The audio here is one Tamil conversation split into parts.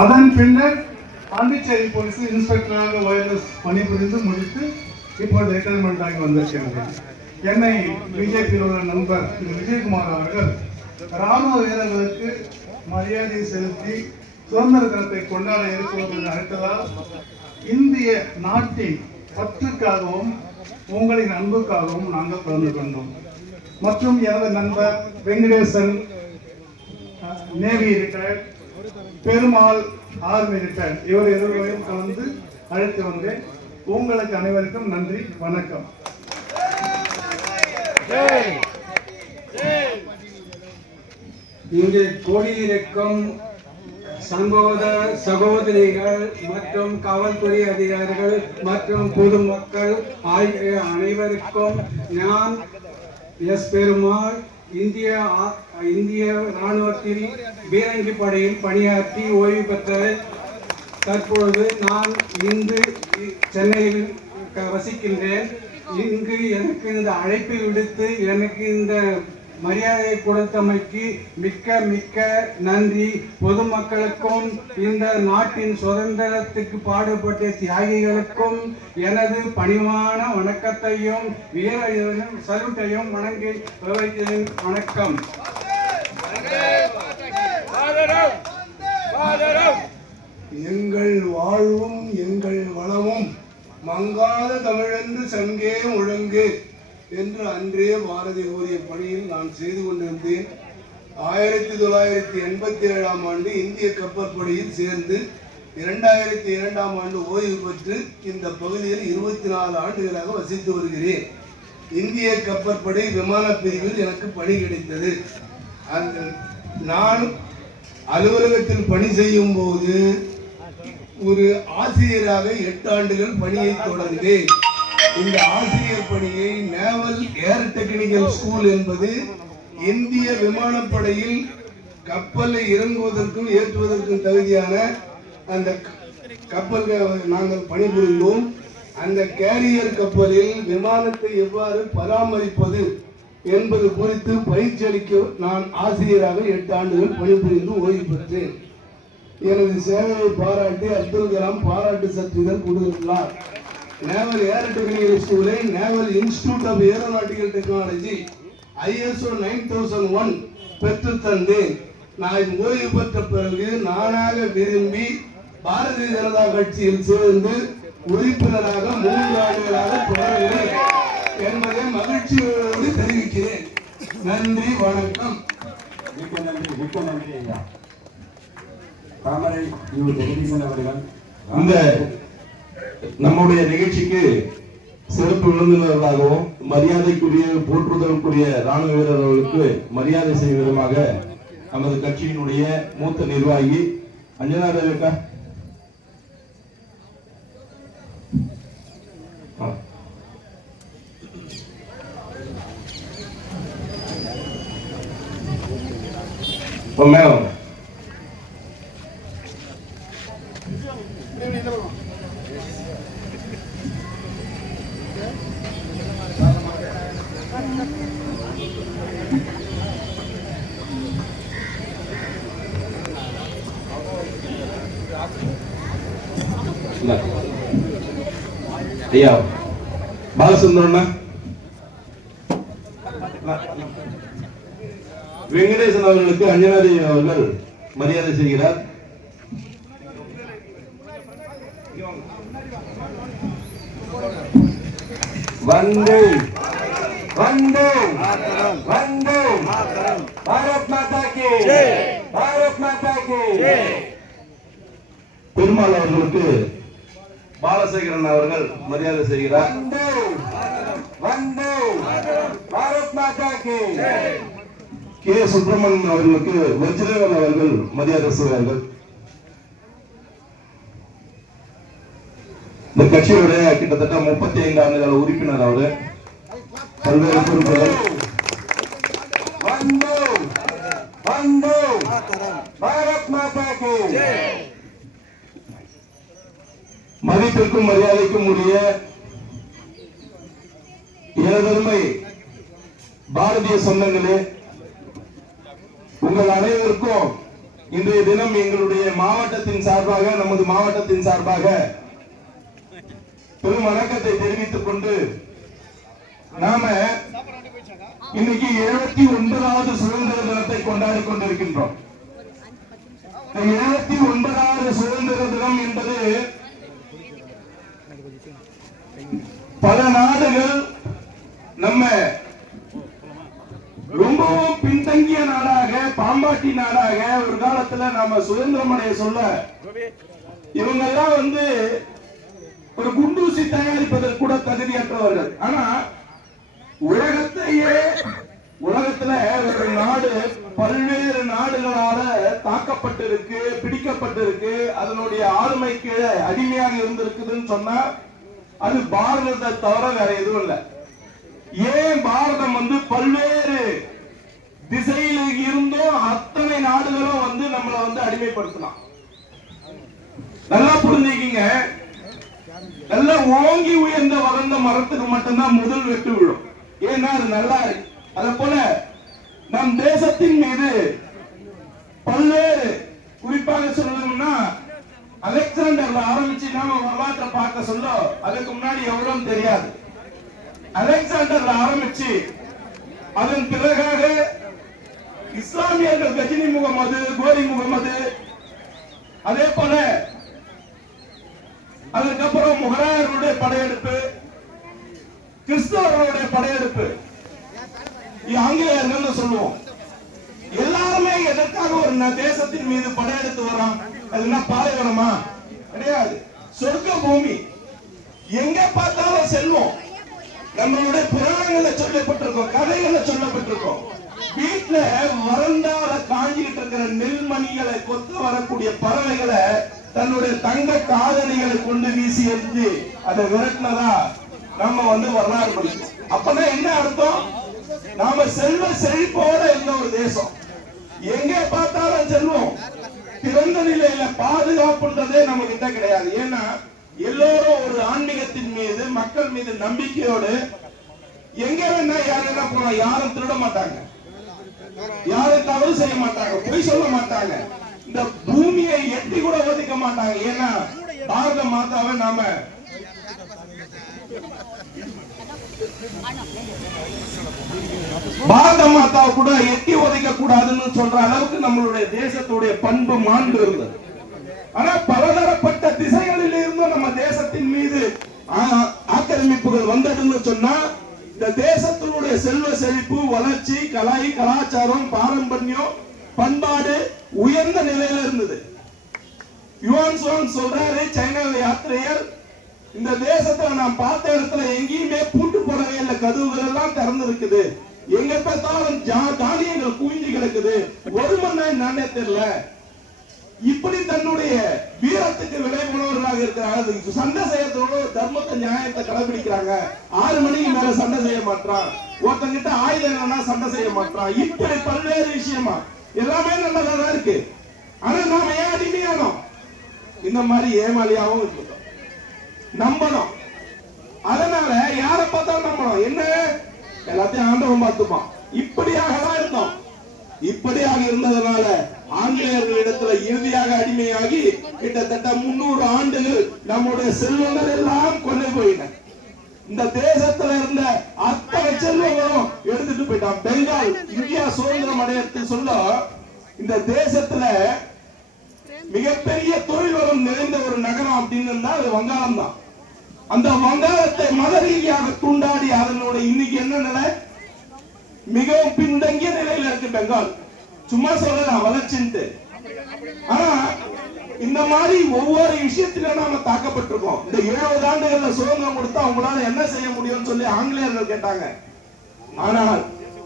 அதன் பின்னர் பாண்டிச்சேரி போலீஸ் இன்ஸ்பெக்டராக வயர்லெஸ் பணிபுரிந்து முடித்து இப்போது ரிட்டைர்மெண்ட் ஆகி வந்திருக்கின்றேன். என்னை பிஜேபியில் உள்ள நண்பர் திரு விஜயகுமார் அவர்கள் ராணுவ வீரர்களுக்கு மரியாதை செலுத்தி சுதந்திர தினத்தை கொண்டாட இருக்கிறோம் என்று அழைத்ததால் இந்திய நாட்டின் பற்றுக்காகவும் உங்களின் அன்புக்காகவும் நாங்கள் கலந்து கொண்டோம். மற்றும் எனது நண்பர் Venkatesan navy retired, Perumal army retired, இவர் இருவரையும் கலந்து அழைத்து வந்தேன். உங்களுக்கு அனைவருக்கும் நன்றி, வணக்கம். இங்கே கூடியிருக்கும் சகோதரிகள் மற்றும் காவல்துறை அதிகாரிகள் மற்றும் பொதுமக்கள் ஆகிய அனைவருக்கும் நான் எஸ். பெருமாள் இந்திய இராணுவத்தில் பீரங்கி படையில் பணியாற்றி ஓய்வு பெற்ற தற்பொழுது நான் இன்று சென்னையில் வசிக்கின்றேன். இங்கு எனக்கு இந்த அழைப்பை விடுத்து எனக்கு இந்த மரியாதை கொடுத்தமைக்கு மிக்க மிக்க நன்றி. பொதுமக்களுக்கும் இந்த நாட்டின் சுதந்திரத்துக்கு பாடுபட்ட தியாகிகளுக்கும் எனது பணிவான வணக்கத்தையும் வீர சல்யூட்டையும் வணங்கி வைக்கிறேன். வணக்கம். எங்கள் வாழ்வும் எங்கள் வளமும் மங்காத தமிழென்று சங்கே முழங்கு என்று அன்றே பாரதி கூறிய பணியில் நான் செய்து கொண்டிருந்தேன். 1987ஆம் ஆண்டு இந்திய கப்பற்படையில் சேர்ந்து 2002ஆம் ஆண்டு ஓய்வு பெற்று இந்த பகுதியில் 24 ஆண்டுகளாக வசித்து வருகிறேன். இந்திய கப்பற்படை விமான பிரிவில் எனக்கு பணி கிடைத்தது. அந்த நான் அலுவலகத்தில் பணி செய்யும் போது ஒரு ஆசிரியராக 8 ஆண்டுகள் பணியை தொடர்ந்தேன். இந்த ஆசிரியர் பணியை நேவல் ஏர் டெக்னிக்கல் ஸ்கூல் என்பது இந்திய விமானப்படையில் கப்பலை இறங்குவதற்கும் ஏற்றுவதற்கும் தகுதியான அந்த கப்பல்கள் நாங்கள் பணிபுரிந்தோம். அந்த கேரியர் கப்பலில் விமானத்தை எவ்வாறு பராமரிப்பது என்பது குறித்து பயிற்சி அளிக்க நான் ஆசிரியராக 8 ஆண்டுகள் பணிபுரிந்து ஓய்வு பெற்றேன். எனது சேவையை பாராட்டி அப்துல் கலாம் பாராட்டு சான்றிதழ் கொடுத்துள்ளார். நேவல் ஏர் டெக்னிக்கல் ஸ்கூலை naval institute of aeronautical technology ISO 9001 பெற்று தந்தேன். நான் ஓய்வு பெற்ற பிறகு நானாக விரும்பி பாரதிய ஜனதா கட்சியில் சேர்ந்து உறுப்பினராக 3 ஆண்டுகளாக தொடர்கிறேன் என்பதை மகிழ்ச்சியோடு தெரிவிக்கிறேன். நன்றி, வணக்கம். மிக்க நன்றி ஐயா. தாமரை ஜெகதீசன் அவர்கள் இந்த நம்முடைய நிகழ்ச்சிக்கு சிறப்பு விருந்தினர்களாகவும் மரியாதைக்குரிய போற்றுதலுக்குரிய ராணுவ வீரர்களுக்கு மரியாதை செய்யும் விதமாக நமது கட்சியினுடைய மூத்த நிர்வாகி அஞ்சனா தேவிக்கா மேடம் ஐயா பாலசுந்தரன் வெங்கடேசன் அவர்களுக்கு அஞ்சனாதேவி அவர்கள் மரியாதை செய்கிறார். வந்தே வந்தே வந்தே பாரத் மாதா கி ஜெய், பாரத் மாதா கி ஜெய். பெருமாள் அவர்களுக்கு பாலசேகரன் அவர்கள் மரியாதை செய்கிறார். வந்தே வந்தே பாரத் மாதா கி ஜெய். கே. சுப்பிரமணியன் அவர்களுக்கு வஜ்ரவேல் அவர்கள் மரியாதை செய்வார்கள். இந்த கட்சியுடைய கிட்டத்தட்ட 35 ஆண்டுகால உறுப்பினர் அவரு. பல்வேறு பொறுப்புகள். வந்தே வந்தே பாரத் மாதா கி ஜெய். மதிப்பிற்கும் மரியாதைக்கும் உரிய எனதருமை பாரதிய சொந்தங்களே, உங்கள் அனைவருக்கும் இன்றைய தினம் எங்களுடைய மாவட்டத்தின் சார்பாக, நமது மாவட்டத்தின் சார்பாக பெரும் வணக்கத்தை தெரிவித்துக் கொண்டு நாம இன்னைக்கு 79வது சுதந்திர தினத்தை கொண்டாடி கொண்டிருக்கின்றோம். 79வது சுதந்திர தினம் என்பது பல நாடுகள் நம்ம ரொம்பவும் பின்தங்கிய நாடாக, பாம்பாட்டி நாடாக ஒரு காலத்துல நாம சுதந்திரம் அடைய சொல்ல இவங்க எல்லாம் ஒரு குண்டூசி தயாரிப்பதற்கு கூட தகுதியற்றவர்கள். ஆனா உலகத்துல ஒரு நாடு பல்வேறு நாடுகளால தாக்கப்பட்டிருக்கு, பிடிக்கப்பட்டிருக்கு, அதனுடைய ஆளுமைக்கு அடிமையாக இருந்திருக்குதுன்னு சொன்னா அது பாரதத்தை தவிர வேற எதுவும் இல்லை. ஏன் பாரதம் பல்வேறு திசையில் இருந்தும் அத்தனை நாடுகளும் நம்மளை அடிமைப்படுத்தலாம். நல்லா புரிஞ்சுக்கிங்க. நல்லா ஓங்கி உயர்ந்த வளர்ந்த மரத்துக்கு மட்டும்தான் முதல் வெட்டு விழும். ஏன்னா அது நல்லா இருக்கு. அதே போல நம் தேசத்தின் மீது பல்வேறு, குறிப்பாக சொல்லணும்னா அலெக்சாண்டர்ல ஆரம்பிச்சு நாம வரலாற்றை பார்க்க சொல்ல அதுக்கு முன்னாடி எவ்வளவு தெரியாது. அலெக்சாண்டர்ல ஆரம்பிச்சு அதன் பிறகாக இஸ்லாமியர்கள் கஜினி முகமது, கோரி முகமது, அதே போல அதுக்கப்புறம் முகலாயர்களுடைய படையெடுப்பு, கிறிஸ்தவர்களுடைய படையெடுப்பு, ஆங்கிலேயர்கள் சொல்லுவோம். எல்லாருமே எதற்காக ஒரு தேசத்தின் மீது படையெடுத்து வரோம்? அது என்ன பாலைவனமா? கிடையாது. சொர்க்க பூமி. எங்க பார்த்தாலும் செல்வம். நம்மளுடைய புராணங்கள்ல சொல்லப்பட்டிருக்கோம், கதைகள்ல சொல்லப்பட்டிருக்கோம். வீட்டுல வறண்டால காஞ்சிக்கிட்டு இருக்கிற நெல்மணிகளை கொத்து வரக்கூடிய பறவைகளை தன்னுடைய தங்க காதணிகளை கொண்டு வீசி எரிஞ்சு அதை விரட்டினதா நம்ம வரலாறு படிக்கும். அப்பனா என்ன அர்த்தம்? நாம செல்வ செழிப்போட இருந்த ஒரு தேசம். எங்க பார்த்தாலும் செல்வம். திறந்த நிலையில பாதுகாப்புன்றதே நம்ம கிட்ட கிடையாது. ஏன்னா எல்லோரும் ஒரு ஆன்மீகத்தின் மீது, மக்கள் மீது நம்பிக்கையோடு எங்க வேணா யாருன்னா போனா யாரும் திருட மாட்டாங்க, யாரும் தவறு செய்ய மாட்டாங்க, பொய் சொல்ல மாட்டாங்க, இந்த பூமியை எட்டி கூட ஒதுக்க மாட்டாங்க. ஏன்னா பாரத மாதாவை நாம பாரத மாதாவை கூட எட்டி உதைக்க கூடாதுன்னு சொல்ற அளவுக்கு நம்மளுடைய தேசத்துடைய பண்பு மாண்பு இருந்தது. ஆனா பலதரப்பட்ட திசைகளில் இருந்தும் நம்ம தேசத்தின் மீது ஆக்கிரமிப்புகள் வந்ததுன்னு சொன்னா இந்த தேசத்தினுடைய செல்வ செழிப்பு, வளர்ச்சி, கலாச்சாரம், பாரம்பரியம், பண்பாடு உயர்ந்த நிலையில இருந்தது. யுவான் சுவாங் சொல்றாரு, சைனால யாத்திரையர், இந்த தேசத்துல நான் பார்த்த இடத்துல எங்கேயுமே பூட்டு போடவே இல்லை, கதவுகள் எல்லாம் திறந்து இருக்குது, எங்க பார்த்தாலும் தானியங்கள் குவிஞ்சு கிடக்குது, ஒரு மணி நேரம் நானே தெரியல. இப்படி தன்னுடைய வீரத்துக்கு விலை உணர்வர்களாக இருக்கிறாங்க. சண்டை செய்யறதோட தர்மத்தை, நியாயத்தை கடைபிடிக்கிறாங்க. 6 மணிக்கு மேல சண்டை செய்ய மாட்டான், ஒருத்தங்கிட்ட ஆயுதம் இல்லைன்னா சண்டை செய்ய மாட்டான். இப்படி பல்வேறு விஷயமா எல்லாமே நல்லதான் இருக்கு. ஆனா நாம ஏன் அடிமையானோம்? இந்த மாதிரி ஏமாளியாவும் இருக்கோம், நம்பணும். அதனால யார பார்த்தாலும் நம்பணும். என்ன எல்லாத்தையும் ஆண்டவன் பார்த்துப்பான். இப்படியாக தான் இருந்தோம். இப்படியாக இருந்ததுனால ஆங்கிலேயர்களிடத்துல இறுதியாக அடிமையாகி கிட்டத்தட்ட 300 ஆண்டுகள் நம்முடைய செல்வங்கள் எல்லாம் கொண்டு போயின. இந்த தேசத்துல இருந்த அத்தனை செல்வங்களும் எடுத்துட்டு போயிட்டான். பெங்கால் இந்தியா சுதந்திரம் அடையறதுக்கு சொல்ல இந்த தேசத்துல மிகப்பெரிய தொழில் வளம் நிறைந்த ஒரு நகரம் அப்படின்னு இருந்தா அது வங்காளம் தான். அந்த வங்காளத்தை மத ரீதியாக துண்டாடி அதனோட இன்னைக்கு என்ன நிலை? மிகவும் பின்தங்கிய நிலையில இருக்கு பெங்கால். சும்மா சொல்லலாம் வளர்ச்சின்ட்டு. ஆனா இந்த மாதிரி ஒவ்வொரு விஷயத்தில நாம தாக்கப்பட்டிருக்கோம். இந்த 70 ஆண்டுகள்ல சுதந்திரம் கொடுத்தா அவங்களால என்ன செய்ய முடியும்னு சொல்லி ஆங்கிலேயர்கள் கேட்டாங்க. ஆனால்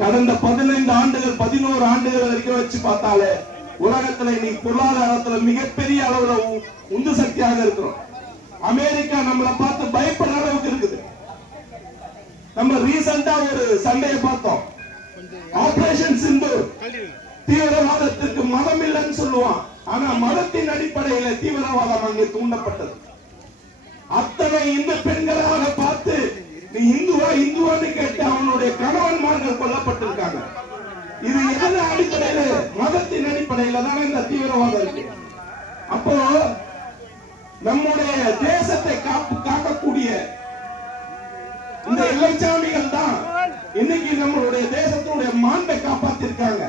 கடந்த 15 ஆண்டுகள் 11 ஆண்டுகள் வரைக்கும் வச்சு பார்த்தாலே உலகத்துல இன்னைக்கு பொருளாதாரத்துல மிகப்பெரிய அளவுல உந்து சக்தியாக இருக்கிறோம். அமெரிக்கா நம்மளை பார்த்து பயப்படுற அளவுக்கு இருக்குது. நம்ம ரீசெண்டா ஒரு சண்டையை பார்த்தோம். ஆபரேஷன் சிந்தூர். தீவிரவாதத்திற்கு மதம் இல்லைன்னு சொல்லுவான், ஆனா மதத்தின் அடிப்படையில தீவிரவாதம் அங்கே தூண்டப்பட்டது. அத்தனை இந்து பெண்களாக பார்த்து நீ இந்துவான்னு கேட்டு அவனுடைய கணவன்மார்கள் கொல்லப்பட்டிருக்காங்க. இது எதன் அடிப்படையில? மதத்தின் அடிப்படையில தானே இந்த தீவிரவாதம் இருக்கு. அப்போ நம்முடைய தேசத்தை காக்கக்கூடிய இந்த இளைச்சாமிகள் தான் இன்னைக்கு நம்மளுடைய தேசத்துடைய மாண்பை காப்பாத்திருக்காங்க.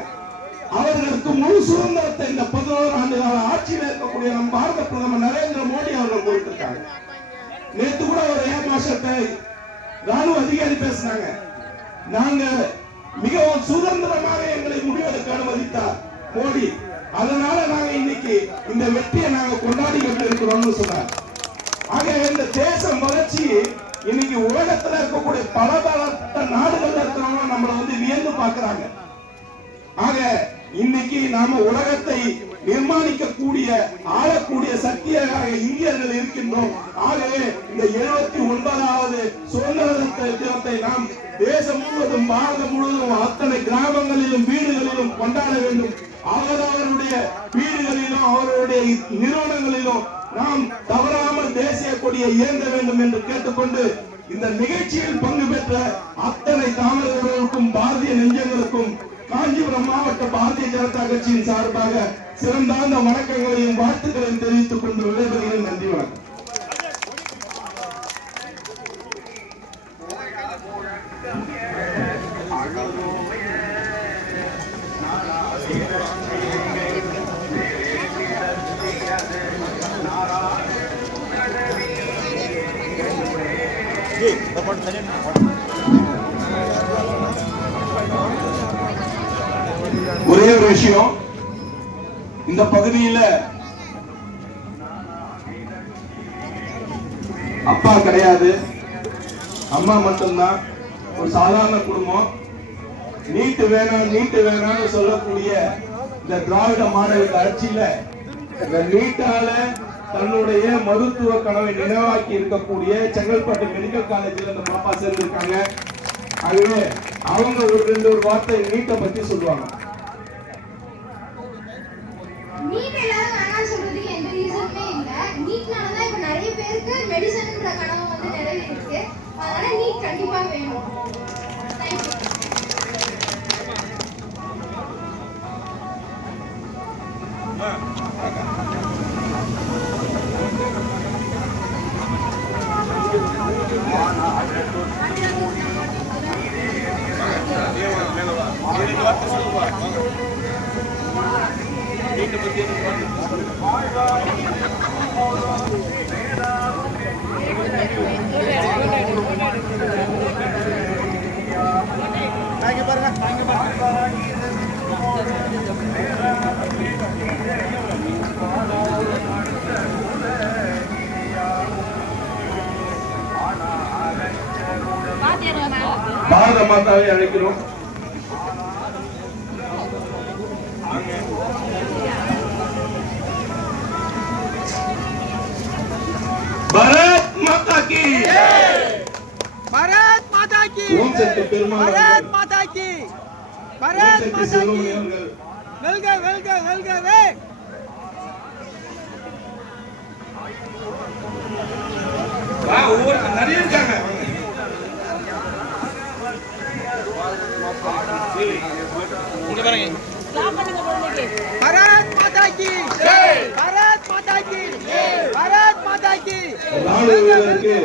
அவர்களுக்கு முழு சுதந்திரத்தை இந்த 11 ஆண்டு கால ஆட்சியில் இருக்கக்கூடிய நம் பாரத பிரதமர் நரேந்திர மோடி அவர்கள் கொடுத்திருக்காங்க. நேற்று கூட ஒரு ஏர் மார்ஷல் ராணுவ அதிகாரி பேசினாங்க, நாங்க மிகவும் சுதந்திரமாக எங்களை முடிவெடுக்க அனுமதித்தார் மோடி, அதனால நாங்க இன்னைக்கு இந்த வெற்றியை நாங்க கொண்டாடி கொண்டு இருக்கிறோம்னு சொன்னார். ஆக இந்த தேசம் வளர்ச்சி இன்னைக்கு உலகத்துல இருக்கக்கூடிய பல நாடுகள்ல இருக்கிறவங்க நம்மளை வியந்து பார்க்கிறாங்க. ஆக இன்னைக்கு நாம உலகத்தை நிர்மாணிக்கக்கூடிய ஆளக்கூடிய சக்தியாக இந்தியர்கள் இருக்கின்றோம். ஆகவே இந்த 79வது சுதந்திர தினத்தை நாம் தேசம் முழுவதும் பாரதம் முழுவதும் அத்தனை கிராமங்களிலும் வீடுகளிலும் கொண்டாட வேண்டும். அவரவருடைய வீடுகளிலும் அவருடைய நிறுவனங்களிலும் நாம் தவறாமல் தேசிய கொடியை ஏந்த வேண்டும் என்று கேட்டுக்கொண்டு இந்த நிகழ்ச்சியில் பங்கு பெற்ற அத்தனை தாமதர்களுக்கும் பாரதிய நெஞ்சங்களுக்கும் காஞ்சிபுரம் மாவட்ட பாரதிய ஜனதா கட்சியின் சார்பாக சிறந்தாந்த வணக்கங்களையும் வாழ்த்துக்களையும் தெரிவித்துக் கொண்டு விடைபெறுகிறேன். நன்றி, வணக்கம். ஒரே ஒரு விஷயம், இந்த பகுதியில அப்பா கிடையாது, அம்மா மட்டும்தான். ஒரு சாதாரண குடும்பம். நீட்டு வேணாம்னு சொல்லக்கூடிய இந்த திராவிட மாடல் ஆட்சியில இந்த நீட்டால தன்னுடைய மருத்துவ கனவை நினைவாக்கி இருக்கக்கூடிய செங்கல்பட்டு மெடிக்கல் காலேஜில் இந்த பாப்பா சேர்ந்திருக்காங்க. ஆகவே அவங்க ஒரு வார்த்தை நீட்டை பத்தி சொல்லுவாங்க. நீட் எல்லாரும் வேணாம்னு சொல்றதுக்கு எந்த ரீசனுமே இல்ல. நீட்னால தான் இப்ப நிறைய பேருக்கு மெடிசன்ன்ற கனவு நிறைவேறிருக்கு. அதனால நீட் கண்டிப்பா வேணும். பாரத மாதாவை அழைக்கிறோம். பாரத் மாதா கி பாரத் மாதா கி ஓம் சக்தி பெருமாள் பாரத் மாதா கி பாரத் மாதா கி வெல்க வெல்க வெல்கவே. ஒவ்வொரு நிறைய இருக்காங்க. भारत माता की जय, भारत माता की जय, भारत माता की ராணுவ வீரருக்கு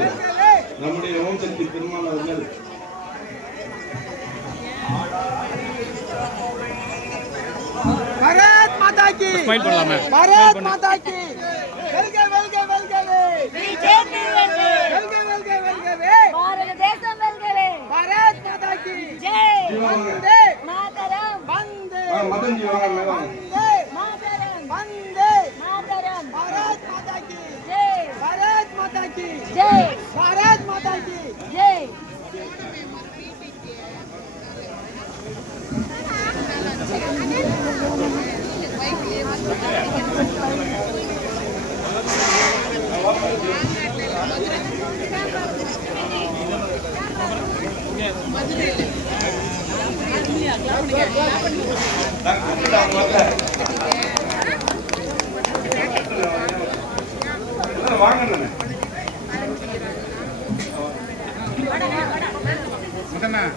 நம்முடைய ஓம் சக்தி பெருமாள் அவர்கள் भारत माता की भारत माता की வெல்க வெல்க வெல்கவே बीजेपी வெல்கவே வெல்க வெல்க வெல்கவே பாரத தேசம் வெல்கவே भारत माता की ஜெய் वंदे மாதரம் वंदे மதன் ஜீவாங்க மேடம் वंदे மாதரம் वंदे மாதரம் भारत माता की ஜெய் भारत माता की ஜெய் भारत माता की ஜெய் வாங்க நான்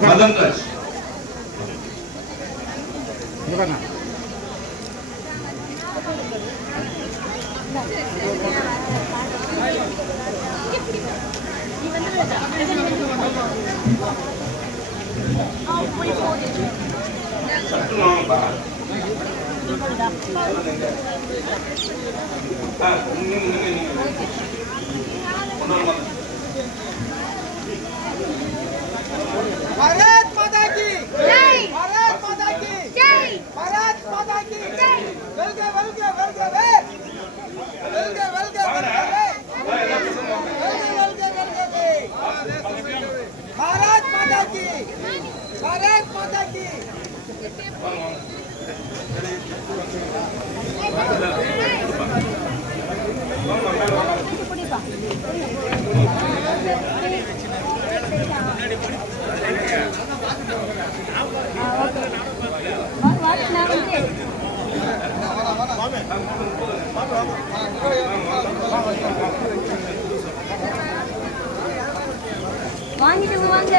மதன் ராஜ் भारत माता की जय भारत माता की जय भारत माता की जय वेलगे वेलगे वेलगे वेलगे वेलगे वेलगे भारत माता की भारत माता की வாங்கிட்டு வாங்க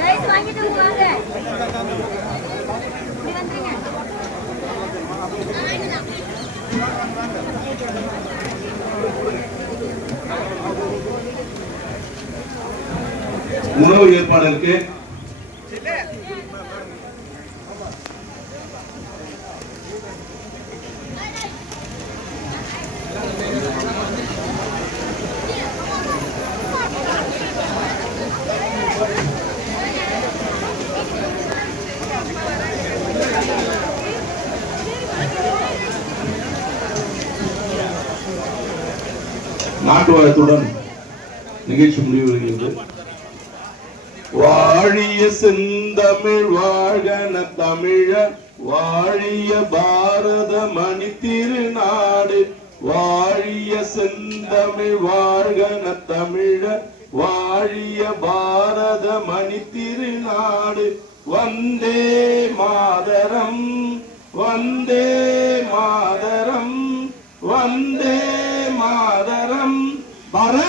ரைஸ் வாங்கிட்டு வாங்க இப்படி வந்துருங்க உணவு ஏற்பாடுக்கு நாட்டு வளத்துடன் நிகழ்ச்சி முடிவுகிறது. வாழிய செந்தமிழ் வாழ்கன தமிழ வாழிய பாரத மணி திருநாடு வாழிய செந்தமிழ் வாழ்கன தமிழ வாழிய பாரத மணி திருநாடு வந்தே மாதரம் வந்தே மாதரம் வந்தே மாதரம் பாரத்